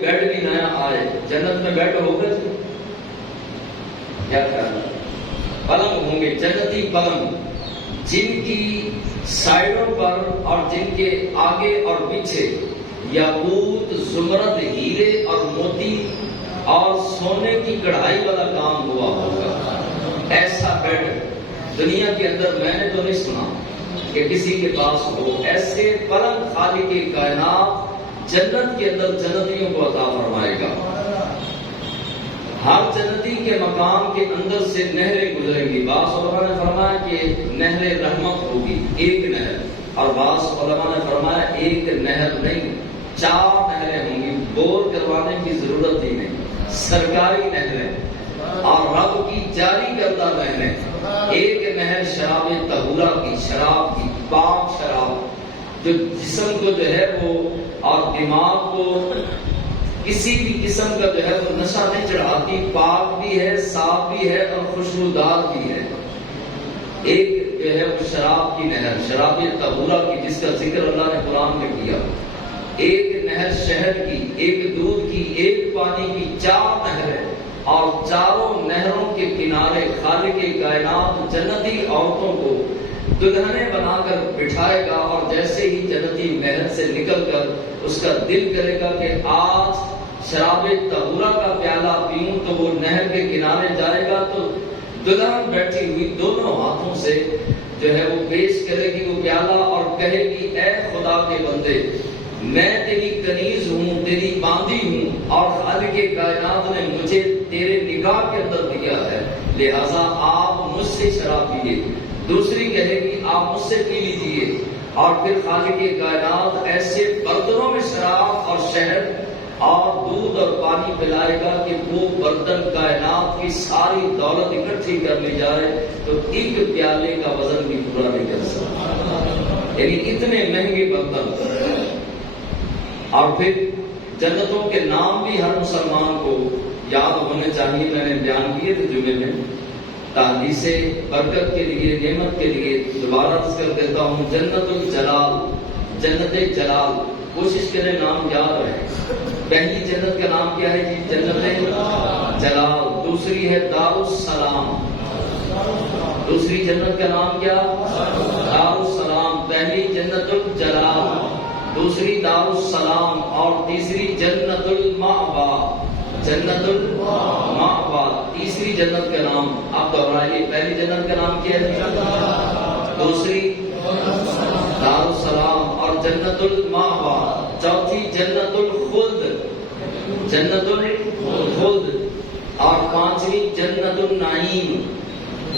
Bed بھی نیا آئے، جنت میں بیڈ ہوگا جی؟ کیا خیال ہے؟ پلنگ ہوں گے، جنتی پلنگ، جن کی سائڈوں پر اور جن کے آگے اور پیچھے یاقوت، زمرد، ہیرے اور موتی اور سونے کی کڑھائی والا کام ہوا ہوگا۔ ایسا بیڈ دنیا کے اندر میں نے تو نہیں سنا کہ کسی کے پاس ہو۔ ایسے پلنگ خالق کائنات جنت کے اندر جنتیوں کو عطا فرمائے گا۔ ہر جنتی کے مقام کے اندر سے نہریں گزریں گی۔ بعض علماء نے فرمایا کہ نہر رحمت ہوگی، ایک نہر، اور بعض علماء نے فرمایا ایک نہر نہیں، 4 نہریں ہوں گی، بور کروانے کی ضرورت ہی نہیں، سرکاری نہریں اور رب کی جاری کردہ نہریں۔ ایک نہر شراب طہورہ کی، شراب کی، پاک شراب، جو جسم کو جو ہے وہ اور دماغ کو کسی بھی قسم کا جو ہے وہ نشہ نہیں چڑھاتی، پاک بھی ہے، صاف بھی ہے اور خوشبودار بھی ہے۔ ایک جو ہے وہ شراب کی نہر، شراب طہورہ کی، جس کا ذکر اللہ نے قرآن میں کیا۔ ایک نہر شہد کی، ایک دودھ کی، ایک پانی کی، 4 نہریں، اور چاروں نہروں کے کنارے خالق کائنات جنتی عورتوں کو دلہنیں بنا کر بٹھائے گا، اور جیسے ہی جنتی نہر سے نکل کر اس کا دل کرے گا کہ آج شراب طہورہ کا پیالہ پیوں، تو وہ نہر کے کنارے جائے گا تو دلہن بیٹھی ہوئی دونوں ہاتھوں سے جو ہے وہ پیش کرے گی وہ پیالہ اور کہے گی اے خدا کے بندے، میں تیری کنیز ہوں، تیری باندھی ہوں، اور خالق کائنات نے مجھے تیرے نگاہ کے اندر دیا ہے، لہذا آپ مجھ سے شراب پیئے۔ دوسری کہے گی آپ مجھ سے پی لیجئے، اور پھر خالق کائنات ایسے برتنوں میں شراب اور شہد اور دودھ اور پانی پلائے گا کہ وہ برتن کائنات کی ساری دولت اکٹھی کر لی جائے تو ایک پیالے کا وزن بھی پورا نہیں کر سکتا، یعنی اتنے مہنگے برتن۔ اور پھر جنتوں کے نام بھی ہر مسلمان کو یاد ہونے چاہیے، میں نے بیان کیے تھے جمعے میں، تحدیث برکت کے لیے، نعمت کے لیے دوبارہ ذکر دیتا ہوں۔ جنت الجلال، جنت جلال، کوشش کریں نام یاد رہے۔ پہلی جنت کا نام کیا ہے جی؟ جنت جلال۔ دوسری ہے دار السلام، دوسری جنت کا نام کیا؟ دار السلام۔ پہلی جنت الجلال، دوسری دار السلام، اور تیسری جنت المأوى، جنت المأوى، تیسری جنت کا نام آپ دہرائیے۔ پہلی جنت کا نام کیا ہے؟ دوسری دار السلام، اور جنت المأوى، چوتھی جنت الخلد، جنت الخلد، اور پانچویں جنت النعیم۔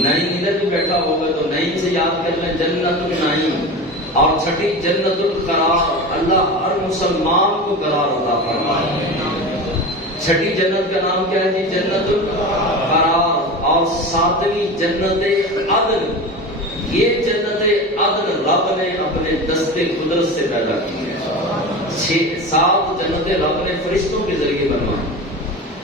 نعیم ادھر بھی بیٹھا ہوگا تو نعیم سے یاد کر لیں، جنت النعیم۔ اور چھٹی جنت القرار، اللہ ہر مسلمان کو قرار عطا فرمائے۔ چھٹی جنت کا نام کیا ہے جی؟ جنت القرار۔ اور 7ویں جنت عدن، یہ جنت عدن رب نے اپنے دست قدرت سے پیدا کی ہے۔ 7 جنتیں رب نے فرشتوں کے ذریعے بنوائی،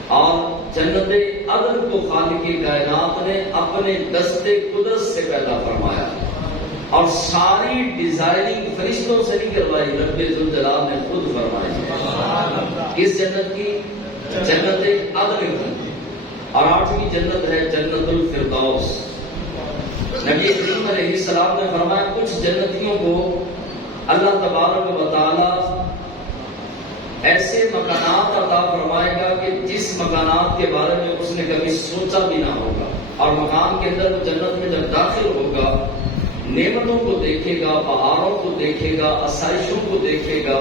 اور جنت عدن کو خالق کائنات نے اپنے دست قدرت سے پیدا فرمایا، اور ساری ڈیزائننگ فرشتوں سے نہیں کروائی، رب ذوالجلال نے خود فرمائی۔ کس جنت کی؟ جنت عدن کی۔ اور 8ویں جنت ہے جنت الفردوس۔ نبی کریم علیہ السلام نے فرمایا کچھ جنتیوں کو اللہ تبارک و تعالی ایسے مکانات عطا فرمائے گا کہ جس مکانات کے بارے میں اس نے کبھی سوچا بھی نہ ہوگا، اور مکان کے اندر جنت میں جب داخل ہوگا نعمتوں کو دیکھے گا، بہاروں کو دیکھے گا، آسائشوں کو دیکھے گا،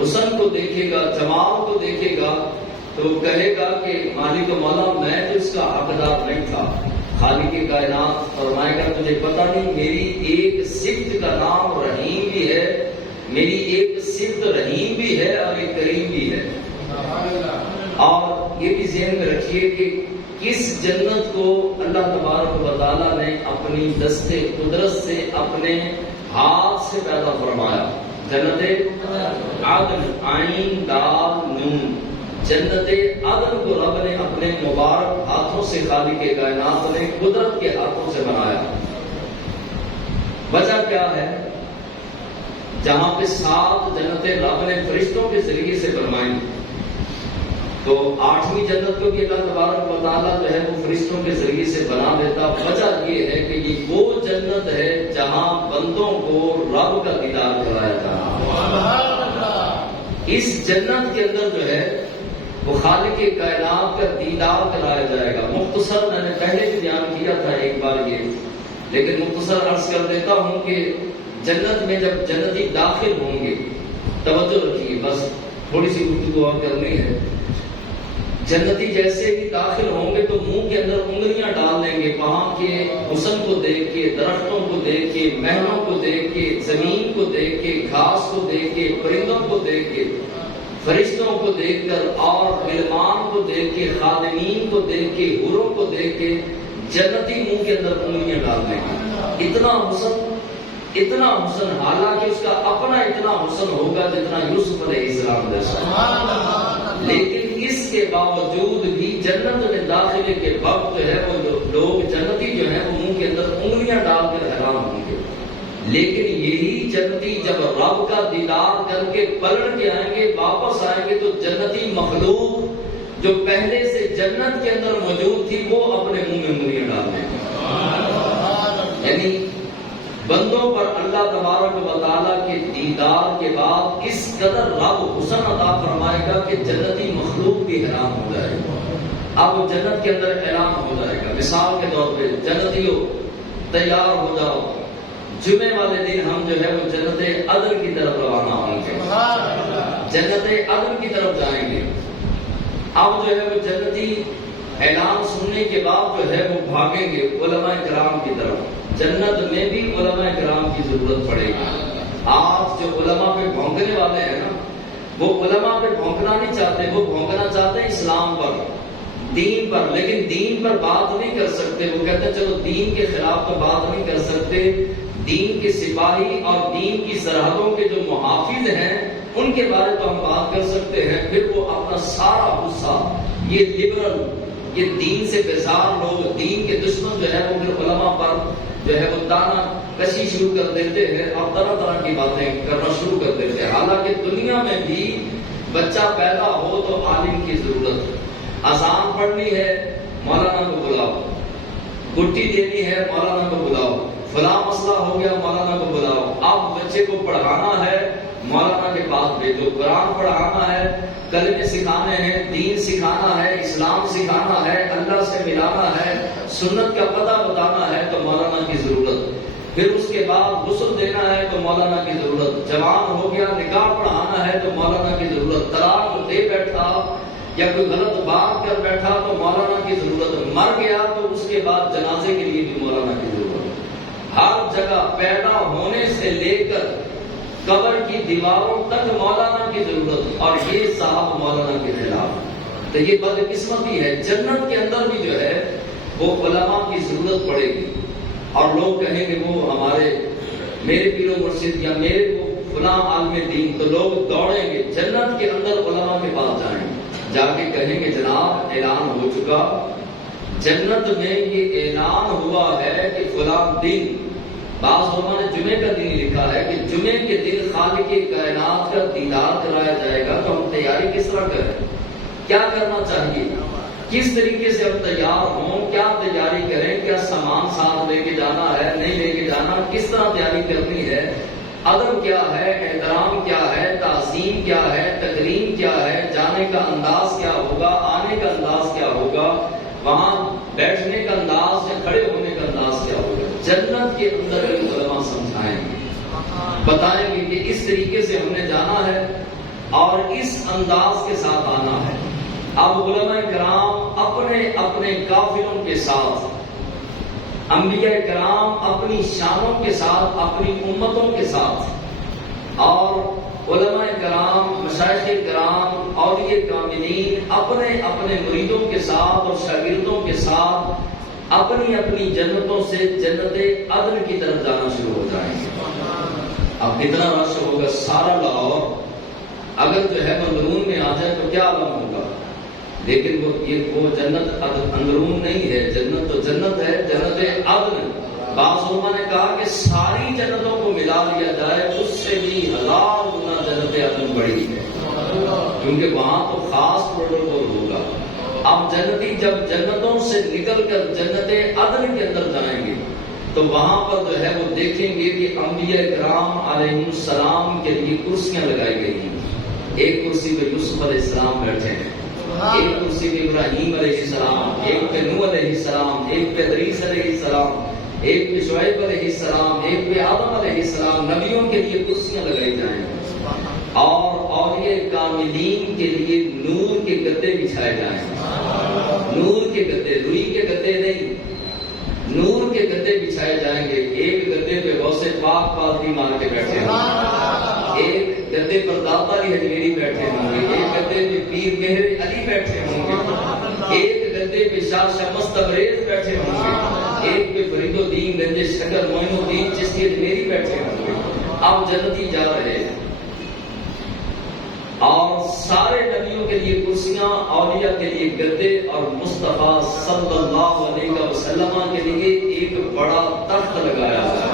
حسن کو دیکھے گا، جمال کو دیکھے گا، تو کہے گا کہ مالک و مولا میں تو اس کا حقدار نہیں تھا۔ خالق کائنات فرمائے گا تجھے پتہ نہیں میری ایک صفت کا نام رحیم بھی ہے، میری ایک صفت رحیم بھی ہے اور ایک کریم بھی ہے۔ اور یہ بھی ذہن میں رکھیے کہ کس جنت کو اللہ تبارک و تعالیٰ نے اپنی دست قدرت سے اپنے ہاتھ سے پیدا فرمایا؟ جنت عدن، عین دال نون، جنت عدن کو رب نے اپنے مبارک ہاتھوں سے خالق کائنات نے قدرت کے ہاتھوں سے بنایا۔ وجہ کیا ہے؟ جہاں پہ 7 جنتیں رب نے فرشتوں کے ذریعے سے بنوائی، تو 8ویں جنت کو بھی اللہ تبارک و تعالیٰ جو ہے وہ فرشتوں کے ذریعے سے بنا دیتا. وجہ یہ ہے کہ یہ وہ جنت ہے جہاں بندوں کو رب کا دیدار کرایا جاتا. اس جنت کے اندر جو ہے وہ خالق کائنات کا دیدار کرایا جائے گا. مختصر میں نے پہلے بھی بیان کیا تھا ایک بار یہ، لیکن مختصر عرض کر دیتا ہوں کہ جنت میں جب جنتی داخل ہوں گے، توجہ رکھیے، بس تھوڑی سی گفتگو اور کرنی ہے. جنتی جیسے ہی داخل ہوں گے تو منہ کے اندر انگلیاں ڈال دیں گے، وہاں کے حسن کو دیکھ کے، درختوں کو دیکھ کے، محلوں کو دیکھ کے، زمین کو دیکھ کے، گھاس کو دیکھ کے، پرندوں کو دیکھ کے، فرشتوں کو دیکھ کر اور غلمان کو دیکھ کے، خادمین کو دیکھ کے، حوروں کو دیکھ کے جنتی منہ کے اندر انگلیاں ڈال دیں گے. اتنا حسن، حالانکہ اس کا اپنا اتنا حسن ہوگا جتنا یوسف علیہ السلام جیسا، لیکن اس کے باوجود بھی جنت میں داخلے کے وقت جو ہے وہ لوگ جنتی جو ہیں وہ منہ کے اندر انگلیاں ڈال کر حیران ہوں گے. لیکن یہی جنتی جب رب کا دیدار کر کے پلٹ کے آئیں گے، واپس آئیں گے، تو جنتی مخلوق جو پہلے سے جنت کے اندر موجود تھی وہ اپنے منہ میں انگلیاں ڈال دیں گے. یعنی بندوں پر اللہ تبارک و تعالیٰ کے دیدار کے بعد اس قدر رب حسن عطا فرمائے گا کہ جنتی مخلوق بھی حیران ہو جائے گا. اب جنت کے اندر اعلان ہو جائے گا، مثال کے طور پہ جنتیوں تیار ہو جاؤ، جمعے والے دن ہم جو ہے وہ جنت عدن کی طرف روانہ ہوں گے، جنت عدن کی طرف جائیں گے. اب جو ہے وہ جنتی اعلان سننے کے بعد جو ہے وہ بھاگیں گے علماء کرام کی طرف. جنت میں بھی علماء کرام کی ضرورت پڑے گی. آج جو علماء پہ بھونکنے والے ہیں نا، وہ علماء پہ بھونکنا نہیں چاہتے، وہ بھونکنا چاہتے ہیں اسلام پر، دین پر، لیکن دین پر بات نہیں کر سکتے. وہ کہتے ہیں چلو دین کے خلاف تو بات نہیں کر سکتے، دین کے سپاہی اور دین کی سرحدوں کے جو محافظ ہیں ان کے بارے تو ہم بات کر سکتے ہیں. پھر وہ اپنا سارا غصہ، یہ لبرل، یہ دین سے بیزار لوگ، دین کے دشمن جو ہے وہ پھر علماء پر جو ہے وہ تانا کشی شروع کر دیتے ہیں اور طرح طرح کی باتیں کرنا شروع کر دیتے ہیں. حالانکہ دنیا میں بھی بچہ پیدا ہو تو عالم کی ضرورت. اذان پڑھنی ہے مولانا کو بلاؤ، گٹی دینی ہے مولانا کو بلاؤ، فلاں مسئلہ ہو گیا مولانا کو بلاؤ. اب بچے کو پڑھانا ہے مولانا کے پاس بھیجو، قرآن پڑھانا ہے، کلمے سکھانے ہیں، دین سکھانا ہے، اسلام سکھانا ہے، اللہ سے ملانا ہے، سنت کا پتہ بتانا ہے تو مولانا کی ضرورت. پھر اس کے بعد غسل دینا ہے تو مولانا کی ضرورت. جوان ہو گیا نکاح پڑھانا ہے تو مولانا کی ضرورت. طلاق دے بیٹھا یا کوئی غلط بات کر بیٹھا تو مولانا کی ضرورت. مر گیا تو اس کے بعد جنازے کے لیے بھی مولانا کی ضرورت. ہر جگہ پیدا ہونے سے لے کر قبر کی دیواروں تک مولانا کی ضرورت، اور یہ صاحب مولانا کے خلاف. تو یہ بدقسمتی ہے. جنت کے اندر بھی جو ہے وہ علماء کی ضرورت پڑے گی، اور لوگ کہیں گے وہ ہمارے میرے پیر و مرشد یا میرے کو فلاں عالم دین، تو لوگ دوڑیں گے جنت کے اندر علماء کے پاس جائیں گے، جا کے کہیں گے جناب اعلان ہو چکا، جنت میں یہ اعلان ہوا ہے کہ فلاں دن، بعض علماء نے جمعے کا دن لکھا ہے کہ جمعے کے دن خالق کائنات کا دیدار کرایا جائے گا. تو ہم تیاری کس طرح کریں، کیا کرنا چاہیے، کس طریقے سے ہم تیار ہوں، کیا تیاری کریں، کیا سامان ساتھ لے کے جانا ہے نہیں لے کے جانا، کس طرح تیاری کرنی ہے، ادب کیا ہے، احترام کیا ہے، تعظیم کیا ہے، تکریم کیا ہے، جانے کا انداز کیا ہوگا، آنے کا انداز کیا ہوگا، وہاں بیٹھنے کا انداز یا کھڑے ہونے کا انداز کیا ہوگا. جنت کے اندر علماء سمجھائیں گے، بتائیں گے کہ اس طریقے سے ہم نے جانا ہے اور اس انداز کے ساتھ آنا ہے. اب علماء کرام اپنے اپنے قافلوں کے ساتھ، انبیاء کرام اپنی شانوں کے ساتھ، اپنی امتوں کے ساتھ، اور علماء کرام، مشائخ کرام، اولیاء کاملین اپنے اپنے مریدوں کے ساتھ اور شاگردوں کے ساتھ اپنی اپنی جنتوں سے جنت عدن کی طرف جانا شروع ہو جائیں گے. اب کتنا رش ہوگا، سارا لاہور اگر جو ہے اندرون میں آ جائے تو کیا عالم ہوگا. لیکن وہ جنت اندرون نہیں ہے، جنت تو جنت ہے، جنت عدن. بعض علماء نے کہا کہ ساری جنتوں کو ملا لیا جائے اس سے بھی 1000 گنا جنت عدن بڑی ہے، کیونکہ وہاں تو خاص پروٹوکول ہوگا. اب جنتی جب جنتوں سے نکل کر جنت عدن کے اندر جائیں گے تو وہاں پر جو ہے وہ دیکھیں گے کہ انبیاء کرام علیہ السلام کے لیے کرسیاں لگائی گئی ہیں. ایک کرسی پہ یوسف علیہ السلام بیٹھے ہیں, ایک کرسی پہ ابراہیم علیہ السلام, ایک پہ نوح علیہ السلام, ایک پہ ادریس علیہ السلام, ایک پہ شعیب علیہ السلام, ایک پہ آدم علیہ السلام. نبیوں کے لیے کرسیاں لگائی جائیں اور اولیاء کاملین کے لیے نور کے گدے بچھائے جائیں. نور کے گدے, روئی کے گدے نہیں, نور کے گدے بچھائے جائیں گے. ایک گدے پہ غوث پاک پادری مار کے بیٹھے ہوں گے, ایک گدے پر داتا علی حجویری بیٹھے ہوں گے, ایک گدے پہ پیر مہر علی بیٹھے ہوں گے, ایک گدے پہ شاہ شمس تبریز بیٹھے ہوں گے, ایک پہ فرید الدین گنج شکر معین الدین چشتی اجمیری بیٹھے ہوں گے. اب جنتی جا رہے ہیں اور سارے نبیوں کے لیے کرسیاں, اولیاء کے لیے گدے اور مصطفیٰ صلی اللہ علیہ وسلم کے لیے ایک بڑا تخت لگایا ہے.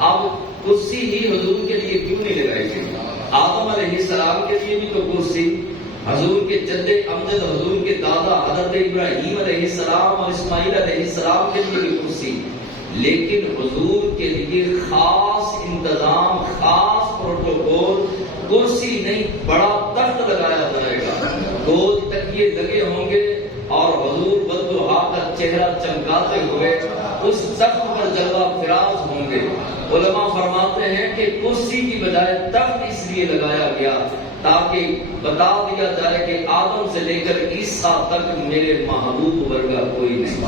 اب کرسی ہی حضور کے لیے کیوں نہیں لگائی گئی؟ آدم علیہ السلام کے لیے بھی تو کرسی, حضور کے جد امجد حضور کے دادا حضرت ابراہیم علیہ السلام اور اسماعیل علیہ السلام کے لیے بھی کرسی, لیکن حضور کے لیے خاص انتظام, خاص پروٹوکول, کرسی نہیں بڑا تخت لگایا جائے گا. گود تکیے لگے ہوں گے اور حضور بددعا کا چہرہ چمکاتے ہوئے اس تخت پر جلوہ فراز ہوں گے. علماء فرماتے ہیں کہ کرسی کی بجائے تخت اس لیے لگایا گیا تاکہ بتا دیا جائے کہ آدم سے لے کر عیسیٰ تک میرے محبوب ورگا کوئی نہیں.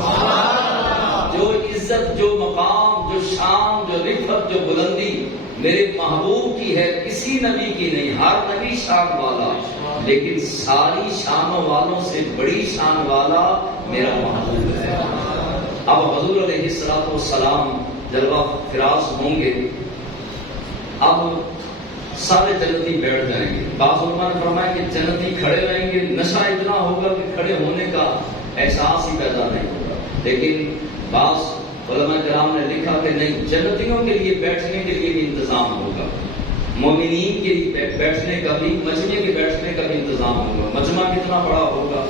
جو عزت, جو مقام, جو شان, جو رفعت, جو بلندی میرے محبوب کی ہے کسی نبی کی نہیں. ہر نبی شان والا, لیکن ساری شانوں والوں سے بڑی شان والا میرا محبوب ہے. اب حضور علیہ السلام جلوہ فراز ہوں گے. اب سارے جنتی بیٹھ جائیں گے. بعض علماء نے فرمایا کہ جنتی کھڑے رہیں گے, نشہ اتنا ہوگا کہ کھڑے ہونے کا احساس ہی پیدا نہیں ہوگا. لیکن بعض علماء کرام نے لکھا کہ نہیں, جنتیوں کے لیے بیٹھنے کے لیے بھی انتظام ہوگا, مومنین کے لیے بیٹھنے کا بھی, مجمع کے بیٹھنے کا بھی انتظام ہوگا. مجمع کتنا بڑا ہوگا؟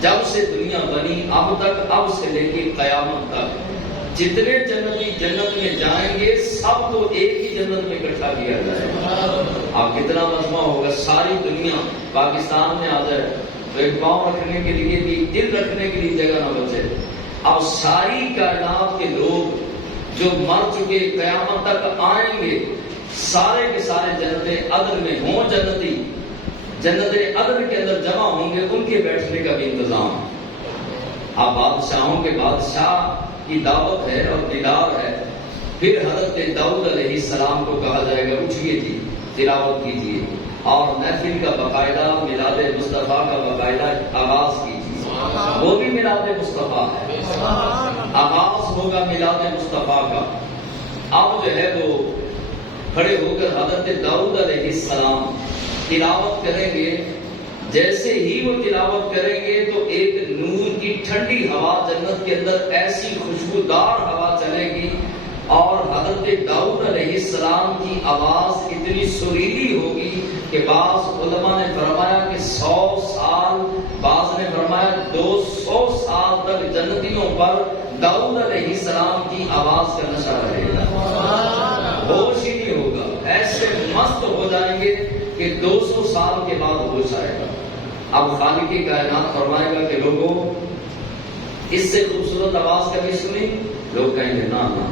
جب سے دنیا بنی اب تک, اب سے لے کے قیامت تک جتنے جنتی جنت میں جائیں گے سب کو ایک ہی جنت میں اکٹھا کیا جائے گا. اب کتنا مجمع ہوگا, ساری دنیا پاکستان میں آ جائے تو ایک پاؤں رکھنے کے لیے بھی, دل رکھنے کے لیے جگہ نہ بچے. اب ساری کائنات کے لوگ جو مر چکے قیامت تک آئیں گے, سارے کے سارے جنت عدن میں ہوں, جنتی جنت عدن کے اندر جمع ہوں گے, ان کے بیٹھنے کا بھی انتظام. اب بادشاہوں کے بادشاہ کی دعوت ہے اور دیدار ہے. پھر حضرت داؤد علیہ السلام کو کہا جائے گا اٹھیے جی, تلاوت کیجیے, اور محفل کا باقاعدہ میلاد مصطفیٰ کا باقاعدہ آغاز کیجیے. وہ بھی میلاد مصطفیٰ ہے, آغاز ہوگا میلاد مصطفیٰ کا. اب جو ہے وہ کھڑے ہو کر حضرت داؤد علیہ السلام تلاوت کریں گے. جیسے ہی وہ تلاوت کریں گے تو ایک نور کی ٹھنڈی ہوا جنت کے اندر ایسی خوشبودار ہوا چلے گی, اور حضرت داؤد علیہ السلام کی آواز اتنی سریلی ہوگی کہ بعض علماء نے فرمایا کہ 100 سال, بعض نے فرمایا 200 سال تک جنتیوں پر داؤد علیہ السلام کی آواز کا نشہ رہے گا. ہوش ہی نہیں ہوگا, ایسے مست ہو جائیں گے کہ 200 سال کے بعد ہوش آئے گا. اب خالق کی کائنات فرمائے گا کہ لوگوں اس سے خوبصورت آواز کبھی سنی؟ لوگ کہیں گے نہ.